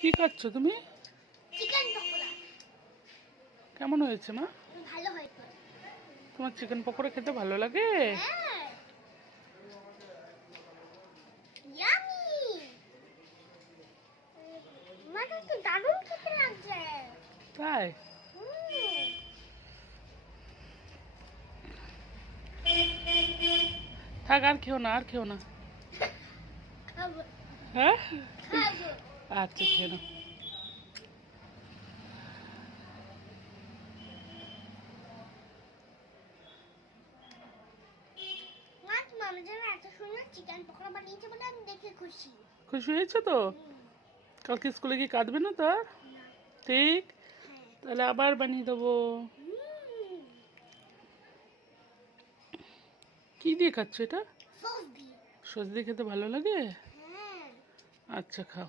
কি খাচ্ছ তুমি? চিকেন পকোড়া। কেমন হয়েছে মা? ভালো হয়েছে। তোমার চিকেন পকোড়া খেতে ভালো লাগে? হ্যাঁ, ইয়ামি। মানে তো দারুণ খেতে লাগছে। তাই? হুম। থাক, আর খেও না, আর খেও না। খাবো হ্যাঁ, খাবো। আচ্ছা খেয়ে নাও। মামা যেন এত সুন্দর চিকেন পকোড়া বানিয়েছে বলে আমি দেখে খুশি। খুশি হয়েছে তো? কালকে স্কুলে কি কাঁদবে না তো আর? না। ঠিক, হ্যাঁ। তাহলে আবার বানিয়ে দেবো। হুম। কি দিয়ে খাচ্ছ এটা? সস দিয়ে। সস দিয়ে খেতে ভালো লাগে? হ্যাঁ। আচ্ছা খাও।